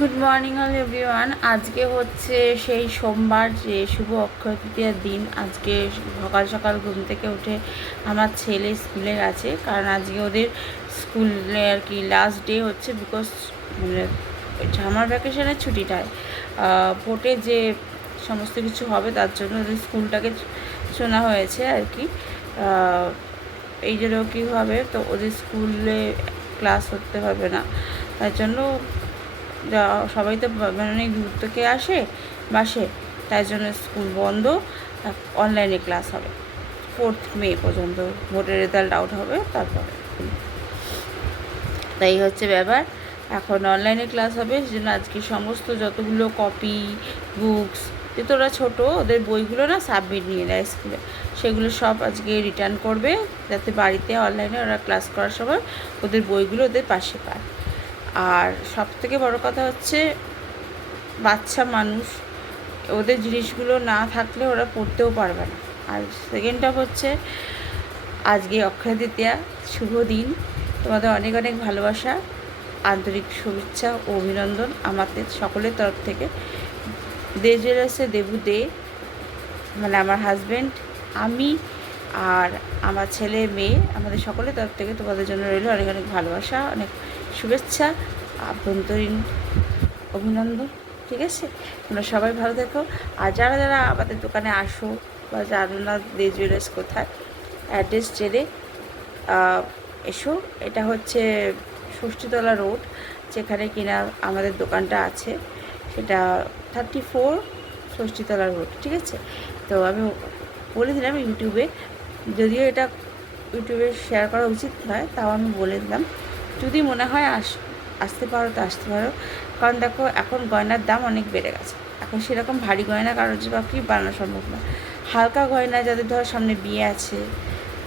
Good morning all everyone. আজকে হচ্ছে সেই সোমবার, যে শুভ অক্ষয় তৃতীয়ার দিন। আজকে সকাল সকাল ঘুম থেকে উঠে আমার ছেলে স্কুলে গেছে, কারণ আজকে ওদের স্কুলে আর কি লাস্ট ডে হচ্ছে, বিকজ মানে সামার ভ্যাকেশনের ছুটিটায় ভোটে যে সমস্ত কিছু হবে তার জন্য ওদের স্কুলটাকে শোনা হয়েছে আর কি। এই জন্য কী হবে, তো ওদের স্কুলে ক্লাস করতে হবে না, তার জন্য সবাই তো মানে গুরুত্বকে আসে বাসে, তাই জন্য স্কুল বন্ধ, অনলাইনে ক্লাস হবে 4th মে পর্যন্ত। ভোটের রেজাল্ট আউট হবে তারপরে, তাই হচ্ছে ব্যাপার। এখন অনলাইনে ক্লাস হবে, সেজন্য আজকে সমস্ত যতগুলো কপি বুকস, যেহেতু ওরা ছোটো, ওদের বইগুলো না সাবমিট নিয়ে নেয় স্কুলে, সেগুলো সব আজকে রিটার্ন করবে, যাতে বাড়িতে অনলাইনে ওরা ক্লাস করার সময় ওদের বইগুলো ওদের পাশে পায়। আর সবথেকে বড় কথা হচ্ছে, বাচ্চা মানুষ, ওদের জিনিসগুলো না থাকলে ওরা পড়তেও পারবে না। আর সেকেন্ডটা হচ্ছে, আজকে অক্ষয় তৃতীয়া, শুভ দিন। তোমাদের অনেক অনেক ভালোবাসা, আন্তরিক শুভেচ্ছা ও অভিনন্দন আমাদের সকলের তরফ থেকে। দে জুয়েলার্সে দেবু দে, মানে আমার হাজব্যান্ড, আমি আর আমার ছেলে মেয়ে, আমাদের সকলের তরফ থেকে তোমাদের জন্য রইল অনেক অনেক ভালোবাসা, অনেক শুভেচ্ছা, আভ্যন্তরীণ অভিনন্দন। ঠিক আছে, তোমরা সবাই ভালো থেকো। আর যারা যারা আমাদের দোকানে আসো বা জানো না দে জুয়েলার্স কোথায়, অ্যাড্রেস জেনে এসো। এটা হচ্ছে ষষ্ঠীতলা রোড, যেখানে কিনা আমাদের দোকানটা আছে, সেটা 34 ষষ্ঠীতলা রোড। ঠিক আছে, তো আমি বলে দিলাম ইউটিউবে, যদিও এটা ইউটিউবে শেয়ার করা উচিত নয়, তাও আমি বলে দিলাম। যদি মনে হয় আসতে পারো তো আসতে পারো, কারণ দেখো এখন গয়নার দাম অনেক বেড়ে গেছে। এখন সেরকম ভারী গয়না কারোর যে বাকি বানানো সম্ভব না। হালকা গয়না যাদের ধরো সামনে বিয়ে আছে,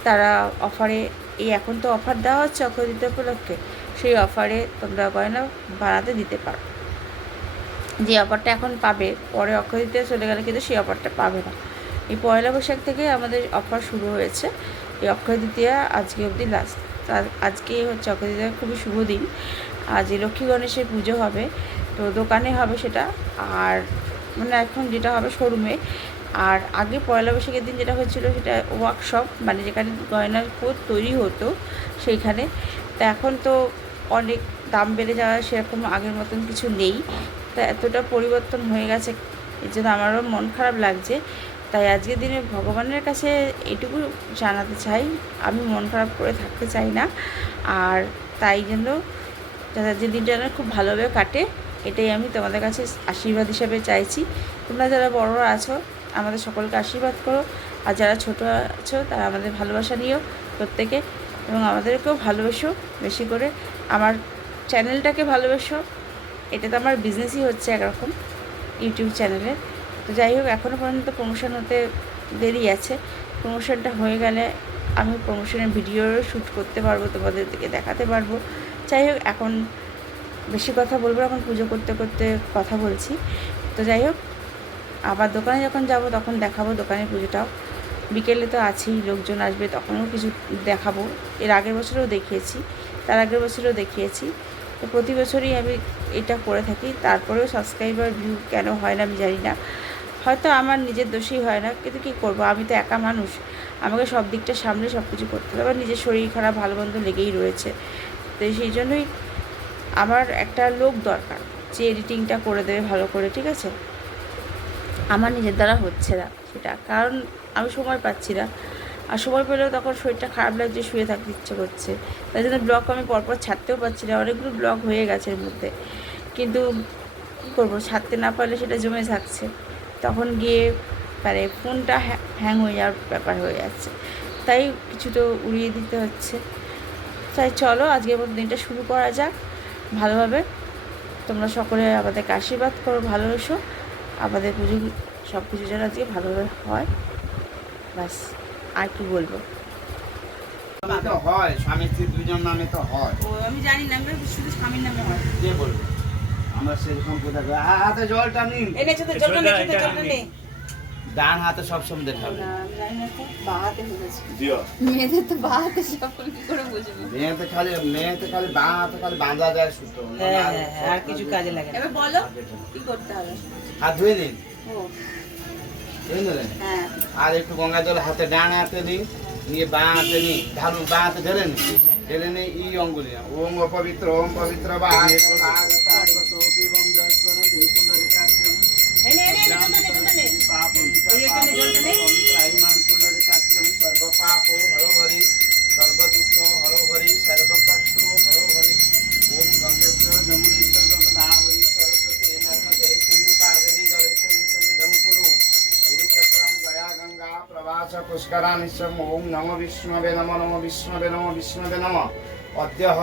তারা অফারে, এই এখন তো অফার দেওয়া হচ্ছে অক্ষয় তৃতীয়া উপলক্ষে, সেই অফারে তোমরা গয়না বানাতে দিতে পারো। যে অফারটা এখন পাবে, পরে অক্ষয় তৃতীয়া চলে গেলে কিন্তু সেই অফারটা পাবে না। এই পয়লা বৈশাখ থেকে আমাদের অফার শুরু হয়েছে। এই অক্ষয় তৃতীয়া আজকে অবধি লাস্ট। আজকে হচ্ছে অক্ষয় তৃতীয়া, খুবই শুভ দিন। আজ লক্ষ্মী গণেশের পুজো হবে, তো দোকানে হবে সেটা, আর মানে এখন যেটা হবে শোরুমে। আর আগে পয়লা বৈশাখের দিন যেটা হয়েছিল, সেটা ওয়ার্কশপ, মানে যেখানে গয়নার কোট তৈরি হতো সেইখানে। তা এখন তো অনেক দাম বেড়ে যাওয়া, সেরকম আগের মতন কিছু নেই। তা এতটা পরিবর্তন হয়ে গেছে, এর জন্য আমারও মন খারাপ লাগছে। তাই আজকের দিনে ভগবানের কাছে এটুকু জানাতে চাই, আমি মন খারাপ করে থাকতে চাই না। আর তাই জন্য যে দিনটা যেন খুব ভালোভাবে কাটে, এটাই আমি তোমাদের কাছে আশীর্বাদ হিসাবে চাইছি। তোমরা যারা বড়রা আছো, আমাদের সকলকে আশীর্বাদ করো, আর যারা ছোটো আছো তারা আমাদের ভালোবাসা নিও প্রত্যেকে, এবং আমাদেরকেও ভালোবেসো বেশি করে। আমার চ্যানেলটাকে ভালোবেসো, এটা তো আমার বিজনেসই হচ্ছে একরকম, ইউটিউব চ্যানেলে। তো যাই হোক, এখনও পর্যন্ত প্রমোশন হতে দেরি আছে। প্রমোশনটা হয়ে গেলে আমি প্রমোশনের ভিডিও শ্যুট করতে পারবো, তোমাদেরকে দেখাতে পারবো। যাই হোক, এখন বেশি কথা বলবো, এখন পুজো করতে করতে কথা বলছি। তো যাই হোক, আবার দোকানে যখন যাব তখন দেখাবো দোকানের পুজোটাও। বিকেলে তো আছেই, লোকজন আসবে, তখনও কিছু দেখাবো। এর আগের বছরেও দেখিয়েছি, তার আগের বছরেও দেখিয়েছি। তো প্রতি বছরই আমি এটা করে থাকি। তারপরেও সাবস্ক্রাইবার ভিউ কেন হয় না আমি জানি না, হয়তো আমার নিজের দোষেই হয় না, কিন্তু কী করবো, আমি তো একা মানুষ, আমাকে সব দিকটা সামলে সব কিছু করতে হবে। আবার নিজের শরীর খারাপ ভালো মন্দ লেগেই রয়েছে। তো সেই জন্যই আমার একটা লোক দরকার, যে এডিটিংটা করে দেবে ভালো করে। ঠিক আছে, আমার নিজের দ্বারা হচ্ছে না সেটা, কারণ আমি সময় পাচ্ছি না। আর সময় পেলেও তখন শরীরটা খারাপ লাগছে, শুয়ে থাকতে ইচ্ছে করছে। তাই জন্য ব্লগ আমি পরপর ছাড়তেও পারছি না। অনেকগুলো ব্লগ হয়ে গেছে এর মধ্যে, কিন্তু কী করবো, ছাড়তে না পারলে সেটা জমে থাকছে, তখন গিয়ে মানে ফোনটা হ্যাং হয়ে যাওয়ার ব্যাপার হয়ে যাচ্ছে। তাই কিছু তো উড়িয়ে দিতে হচ্ছে। তাই চলো আজকের মতো দিনটা শুরু করা যাক ভালোভাবে। তোমরা সকলে আমাদেরকে আশীর্বাদ করো, ভালোবেসো। আমাদের পুজো সব কিছু যেন আজকে ভালোভাবে হয়, ব্যাস। আর কি বলবো, তো হয় স্বামী স্ত্রী দুজন নামে তো হয়। ও আমি জানি না, আমরা শুধু স্বামীর নামে হয়। কে বলবে, আমরা সেরকম কোথায় হাতে জলটা নিন, এনেছে তো জলটা নে, জলটা নে। ডান হাতে সবসময় দেখাবে। না, আমি জানি না তো, বাঁ হাতে হয়েছে। দিও মেয়েদের তো বাঁ হাতে সকল কি করে বুঝবো? মেয়েতে খালি বাঁ হাতে খালি বাঁধা যায় সুতো। আর কিছু কাজে লাগে না। এবার বলো কি করতে হবে? হাত ধুয়ে নিন, ও ধুয়ে নিলেন। হ্যাঁ, আর একটু গঙ্গা জল হাতে ডান হাতে নিন, নিয়ে বাঁ হাতে নিন, ঢালুন, বাঁ হাতে ঢেলে নিন, ঢেলে নিয়ে ই অঙ্গুলি ওম অপবিত্র বা এনে জলটা নে। এখানে জলটা নে। সর্বপাপ হর হরি, সর্বদুঃখ হর হরি, সর্বকষ্ট হর হরি। ওম গঙ্গেশ্বর যমুনেশ্বর গোদাবরী সরস্বতী নর্মদে সিন্ধু কাবেরী জলেশ্বরী ধম কুরু কুরুক্ষেত্রম গয়া গঙ্গা প্রবাস পুষ্করানিশ্বম। ওম নমো বিষ্ণবে নমো, নমো বিষ্ণবে নমো, বিষ্ণবে নমো। অদ্যহ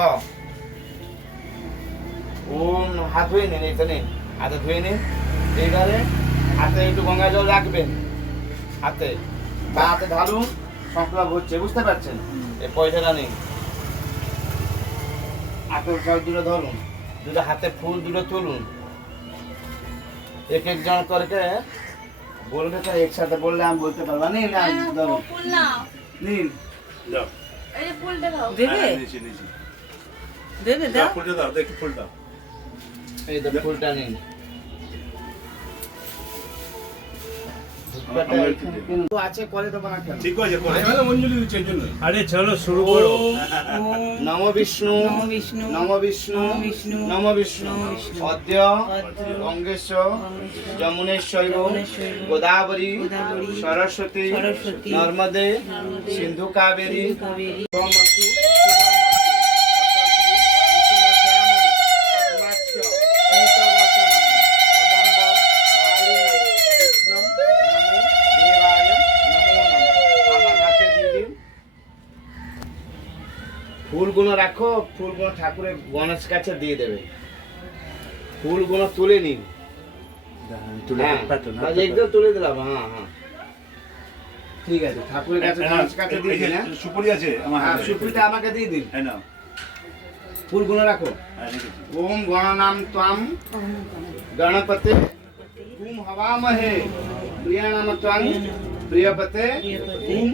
ওম হাত ধুয়ে নিন, এইখানে হাতে ধুয়ে নিন। এইবারে হাতে একটু গঙ্গা জল রাখবেন, হাতে বা হাতে ঢালুন, সংক্রাম হচ্ছে, বুঝতে পারছেন? এই পয়সাটা নেই, হাতের জল দুটো ধরুন, দুটো হাতে ফুল দুটো তুলুন, এক একজন করে বলবে তো, একসাথে বললে আমি বলতে পারবো। নিন না, ধরুন, ফুল নাও। নিন। দাও এই যে ফুলটা দাও। দেবে হ্যাঁ, নিচে নিচে দেবে দাও দাও। ফুলটা দাও, একটু ফুল দাও। এই তো ফুলটা নিন। আছে করে দেবো না কেন? ঠিক আছে করে অঞ্জলি দিচ্ছে এর জন্য। আরে চলো শুরু করো। নম বিষ্ণু, নমো বিষ্ণু, নম বিষ্ণু, নমো বিষ্ণু, নম বিষ্ণু। নমো বিষ্ণু। অদ্য অদ্য গঙ্গেশ্বর যমুনেশ্বর যমুনেশ্বর গোদাবরী গোদাবরী সরস্বতী সরস্বতী নর্মদে নর্মদে সিন্ধু কাবেরী সিন্ধু কাবেরী সোমবসু, ফুলগুলো রাখো, ফুলগুলো ঠাকুরের গণেশ কাছে দিয়ে দেবে। ফুলগুলো তুলে নিন। হ্যাঁ, একদম তুলে দিলাম। হ্যাঁ হ্যাঁ, ঠিক আছে। ঠাকুরের কাছে গণেশ কাছে দিয়ে দিন। হ্যাঁ, সুপুরি আছে আমার হ্যাঁ, হাতে। সুপুরিটা আমাকে দিয়ে দিন। হ্যাঁ নাও। ফুলগুলো রাখো। হ্যাঁ রেখেছি। ওম গণনাম ত্বাম গণপতে ওম হবামহে প্রিয়ানাম ত্বাং প্রিয়পতে ওম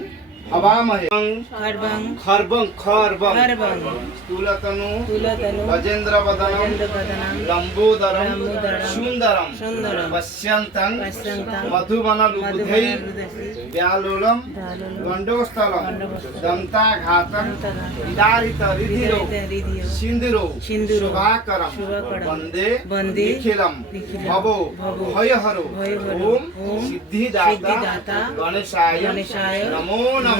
হবামহে খর্বং খর্বং খর্বং খর্বং স্থূলতনু তুলতনু গজেন্দ্র বদনম চন্দ্রবদনম লম্বোদরম লম্বোদরম সুন্দরম সুন্দরম পশ্যন্তং পশ্যন্তং মধুবন লুবুধৈ মধুবনলুবুধৈ ব্যালুলম দালুলম গণ্ডস্থলম গণ্ডস্থলম দন্তাঘাতম দন্তাঘাতম বিদারিত রিধিরো হৃদয় সিন্দুরো সিন্দুরো শুভাকরম শুভাকরম বন্দে বন্দে নিখিলম নিখিলম ভব ভব ভয়হরো ভয়হরো ওম ওম সিদ্ধিদাতা সিদ্ধিদাতা গণেশায় গণেশায় নমো নমঃ।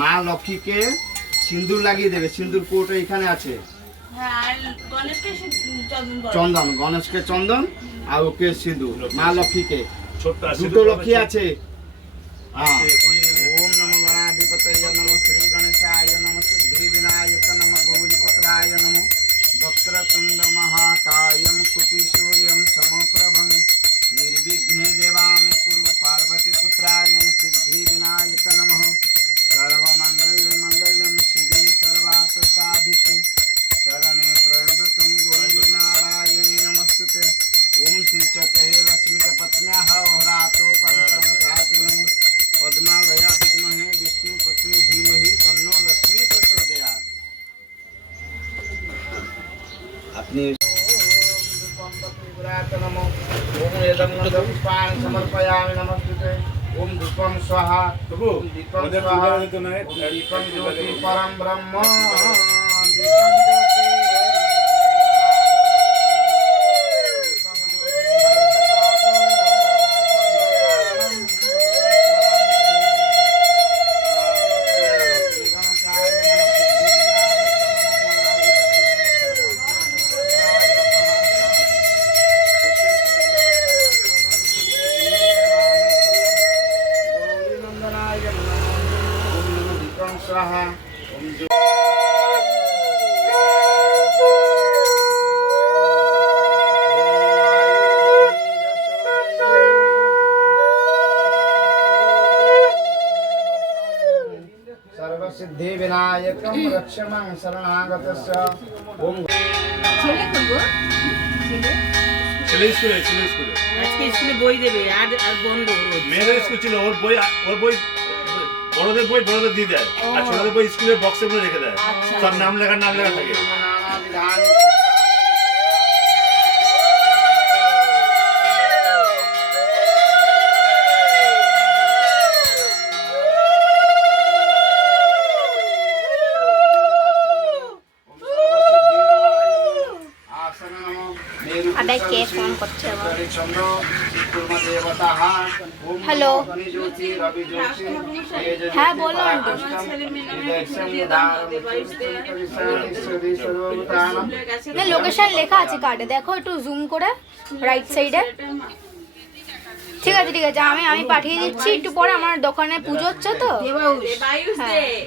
মা লক্ষ্মীকে সিন্দুর লাগিয়ে দেবে। সিন্দুর কোটা এখানে আছে। হ্যাঁ, আর গণেশকে সে চন্দন বলে। চন্দন, গণেশকে চন্দন আর ওকে সিন্দুর। মা লক্ষ্মীকে ছোট্ট আছে, দুটো লক্ষ্মী আছে। হ্যাঁ। আছে, ওম নমো গণাধিপতয়ে নমো শ্রী গণেশায় নমো সিদ্ধি বিনায়ক নমো গৌরীপুত্রায় নমো বক্রতুণ্ড মহাকায়ম কুটিসূর্যম সমপ্রভং निर्विघ्ने देवामे कुरु पार्वती पुत्राय सिद्धि विनायक नमः सर्वमंगल्य मंगल्यम शिवे सर्वार्थ साधिके शरणे त्र्यंबकं गौरी नारायणी नमस्तुते ओम श्री चते लक्ष्मी पत्न्याः होरातो पंचमसातनं पद्मालया विद्महे विष्णु पत्नी धीमहि तन्नो लक्ष्मी प्रचोदयात्। अपनी नमो ओम एदं पुष्पाणि समर्पयामि नमस्ते ओम धूपम स्वाहा ओम दीपम स्वाहा ओम दीपम ज्योति परम ब्रह्म লক্ষ্মণ শরণাগতস্য ওম ছেলে করবো ছেলে স্কুলে আজকে স্কুলে বই দেবে আর আর বন্ধ রোজ। মেয়েদের স্কুল ছিল, ওর বই বড়দের বই বড়দের দিয়ে দেয়, আর ছোটদের বই স্কুলের বক্সে করে রেখে দেয়। সব নাম লেখা থাকে। নানাবিধান আদায় কে ফোন করছে আবার? হ্যালো। হ্যাঁ বলো আন্টি। না লোকেশন লেখা আছে কার্ডে, দেখো একটু জুম করে রাইট সাইডে। ঠিক আছে ঠিক আছে, আমি পাঠিয়ে দিচ্ছি একটু পরে, আমার দোকানে পুজো হচ্ছে তো।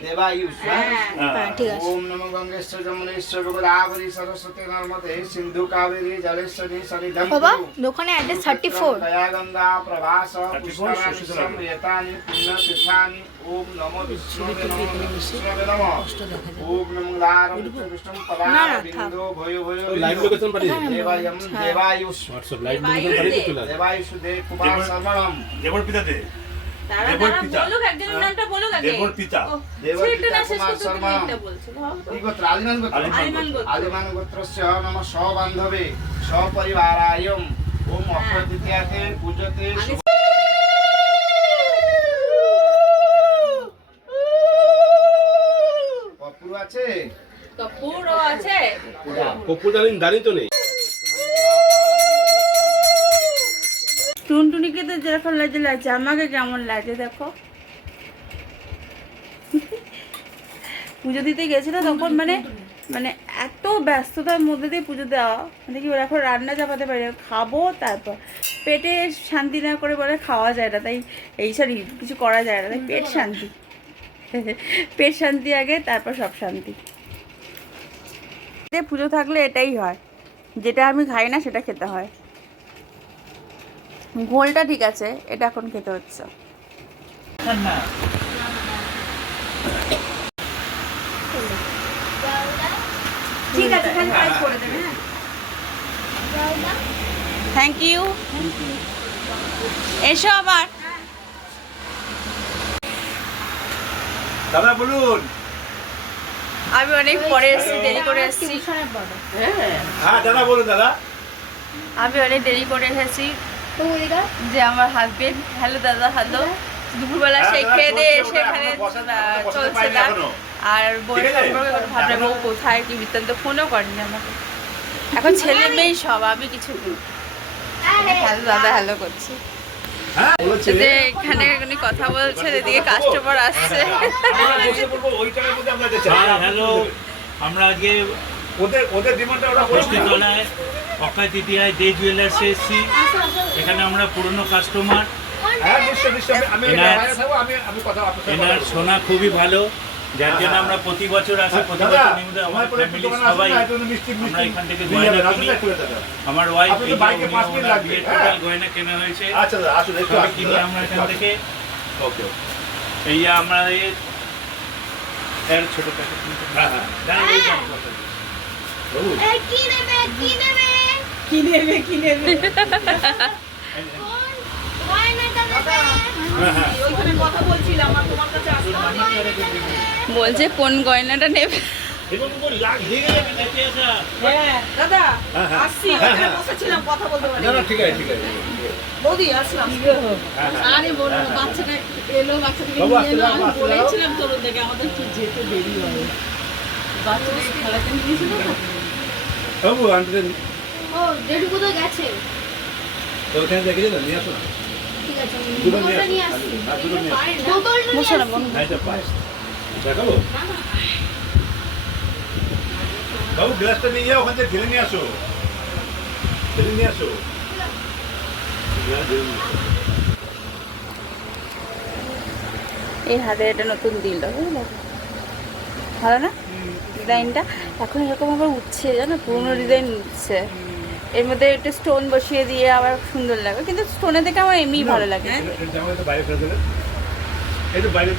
দেবায়ুষ হ্যাঁ ঠিক আছে। ওম নমো গঙ্গেশ্বর যমুনেশ্বর গোদাবরী সরস্বতী নর্মদে সিন্ধু কাবেরী জলেশ্বরী সরিদম বাবা দোকানে অ্যাড্রেস 34। দয়া গঙ্গা প্রভাস পুষ্করাণি সময়েতানি পুণ্যতীর্থানি। ওম নমো বিষ্ণুবে নমঃ বিষ্ণুবে নমঃ। ওম নমো দারং বিষ্ণুম পদার বিন্দু ভয় ভয় লাইভ লোকেশন পাঠিয়ে দেবায়ম দেবায়ুষ হোয়াটসঅ্যাপ লাইভ লোকেশন পাঠিয়ে চলে আসবে। দেবায়ুষ দেব কুমার শর্মণম দেবর পিতা দে, দেবর পিতা, দেবর পিতা, দেবপিতা কুমার শর্মণম। কি গোত্র? আলিমান গোত্র। আলিমান গোত্রস্য নম সবান্ধবে সপরিবারায়ম। ওম অক্ষয় তৃতীয়াতে পূজতে কপুর আছে? কপুর দাঁড়িয়ে তো নেই। টুনটুনিকে তো যেরকম লাগছে আমাকে কেমন লাগছে দেখো। পুজো দিতে গেছিল তখন মানে এত ব্যস্ততার মধ্যে দিয়ে পুজো দেওয়া, মানে কি এখন রান্না চাপাতে পারি না, খাবো তারপর পেটে শান্তি না করে বলে খাওয়া যায় না, তাই এই সরি কিছু করা যায় না, তাই পেট শান্তি পেট শান্তি আগে, তারপর সব শান্তি। পুজো থাকলে এটাই হয়, যেটা আমি খাই না সেটা খেতে হয়। ঘোলটা ঠিক আছে, এটা এখন খেতে হচ্ছে। ঠিক আছে, করে দেবে। Thank you. এসো আবার। দাদা বলুন। আমি অনেক পরে এসেছি, দেরি করে এসেছি। হ্যাঁ দাদা বলুন দাদা। আমি অনেক দেরি করে এসেছি, যে আমার হাজবেন্ড। হ্যালো দাদা, হ্যালো। দুপুরবেলা সেই খেয়ে দিয়ে এসে এখানে চলছে না, আর বউয়ের সম্পর্কে কথা ভাবনা, বউ কোথায় কি বৃত্তান্ত, ফোনও করেনি আমাকে। এখন ছেলে মেয়ে সব, আমি কিছু হ্যালো দাদা হ্যালো করছি। যে এখানে উনি কথা বলছেন, এদিকে কাস্টমার আসছে। হ্যালো, আমরা আজকে ওদের ডিমান্ডটা ওরা তলায় অক্ষয় তৃতীয়ায় দে জুয়েলার্সে এসেছি। এখানে আমরা পুরনো কাস্টমার। এনার সোনা খুবই ভালো, যার জন্য আমরা প্রতি বছর আসি। প্রতি বছর নিয়মিত আমার ফ্যামিলি সবাই আমরা এখান থেকে গয়না কিনি। আমার ওয়াইফ বিয়ের টোটাল গয়না কেনা হয়েছে, সবাই কিনি আমরা এখান থেকে। এই যে আমরা এর ছোট প্যাকেট বলছে কোন গয়নাটা নেবে। ঠিক আছে ঠিক আছে। বৌদি আসলাম। আরে বলো বাচ্চাটা এলো, বাচ্চাটাকে নিয়ে এলো। আমি বলেছিলাম তরুণ থেকে আমাদের একটু যেতে দেরি হবে, বাচ্চাটাকে খেলাতে নিয়েছিল না। বাবু আনতে ও জেঠু কোথায় গেছে? তো ওখানে দেখে যান, নিয়ে আসো না। ঠিক আছে দুটো নিয়ে বোতলটা নিয়ে আসো। আসছি। হ্যাঁ, দুটো নিয়ে আসো। বোতলটা নিয়ে বসো না, আসছি। বন্ধু। হ্যাঁ, এটা পায়েস দেখাবো। বাবু গ্লাসটা নিয়ে যাও, ওখান থেকে ঢেলে নিয়ে আসো, ঢেলে নিয়ে আসো। এই হাতে এটা নতুন দিল, বুঝলে? ভালো না ডিজাইনটা? এখন এরকম আবার উঠছে, জানো, পুরোনো ডিজাইন উঠছে। এর মধ্যে একটা স্টোন বসিয়ে দিয়ে আবার সুন্দর লাগে, কিন্তু স্টোনে থেকে আমার এমনিই ভালো লাগে। এটা বাইরে ফেলে দেবে, এই তো বাইরে।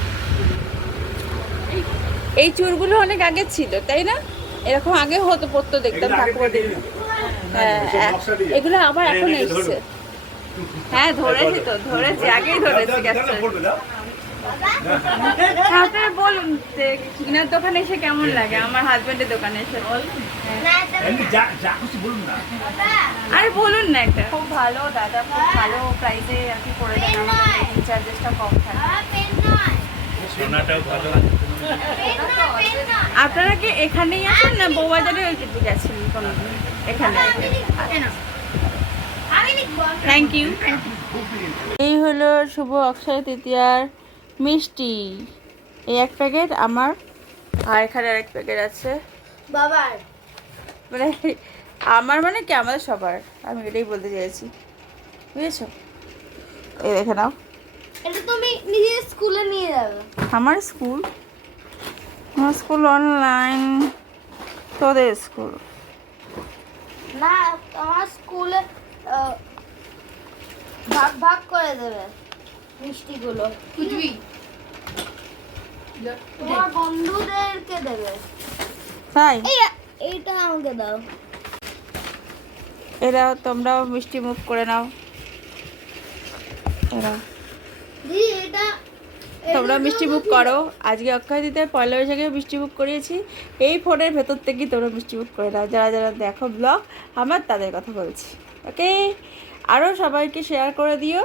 এই চুলগুলো অনেক আগে ছিল তাই না? এরকম আগে হতো, পড়তো দেখতাম ঠাকুরদের। হ্যাঁ, এগুলো আবার এখন এসছে। হ্যাঁ ধরেছি তো, ধরেছি, আগেই ধরেছি গ্যাসটা। আপনারা বলুন যে কিনার দোকানে এসে কেমন লাগে, আমার হাজবেন্ডের দোকানে এসে। আরে বলুন না একটা। খুব ভালো দাদা, খুব ভালো প্রাইসে আর কি করে দেন, আমাদের চার্জেসটা কম থাকে। সোনাটাও ভালো। আপনারা কি এখানেই আছেন না বউবাজারে ওই দিকে গেছেন কোনোদিন? এখানে। Thank you. এই হলো শুভ অক্ষয় তৃতীয়ার মিষ্টি। এই এক প্যাকেট আমার, আর এখানে আরেক প্যাকেট আছে বাবার। মানে আমার মানে কি আমাদের সবার, আমি এটাই বলতে চাইছি, বুঝেছো? এই দেখে নাও। এটা তুমি নিজের স্কুলে নিয়ে যাবে। আমার স্কুল? আমার স্কুল অনলাইন, তোদের স্কুল। না, আমার স্কুলে ভাগ ভাগ করে দেবে মিষ্টিগুলো। বুঝবি? তোমার বন্ধুদেরকে দেবে। তাই এইটা আমাকে দাও। এরা তোমরাও মিষ্টি মুখ করে নাও। এরা দিদি এটা তোমরা মিষ্টি মুখ করো। আজকে অক্ষয় তৃতীয়ার পয়লা বৈশাখে মিষ্টি মুখ করিয়েছি। এই ফোনের ভেতর থেকেই তোমরা মিষ্টি মুখ করে নাও, যারা যারা দেখো ব্লগ আমার, তাদের কথা বলছি। ওকে, আরও সবাইকে শেয়ার করে দিও।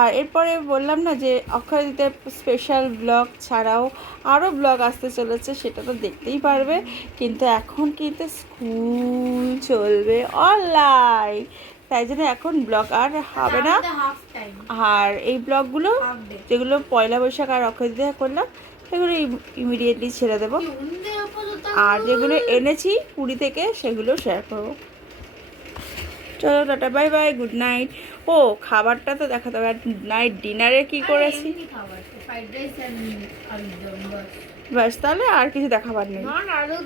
আর এরপরে বললাম না যে অক্ষয় তৃতীয়ার স্পেশাল ব্লগ ছাড়াও আরও ব্লগ আসতে চলেছে, সেটা তো দেখতেই পারবে। কিন্তু এখন কিন্তু স্কুল চলবে অনলাইন, তাই জন্য এখন ব্লগ আর হবে না। Half time. আর এই ব্লগগুলো যেগুলো পয়লা বৈশাখ আর অক্ষয় তৃতীয়া করলাম সেগুলো ইমিডিয়েটলি ছেড়ে দেবো। আর যেগুলো এনেছি পুরী থেকে সেগুলো শেয়ার করবো। চলো tata, bye bye, good night. ও খাবারটা তো দেখাতে হবে, নাইট ডিনারে কি করেছি। ফ্রাইড রাইস এন্ড আলুর দম। ব্যাস, তাহলে আর কিছু দেখাবার নেই। আরো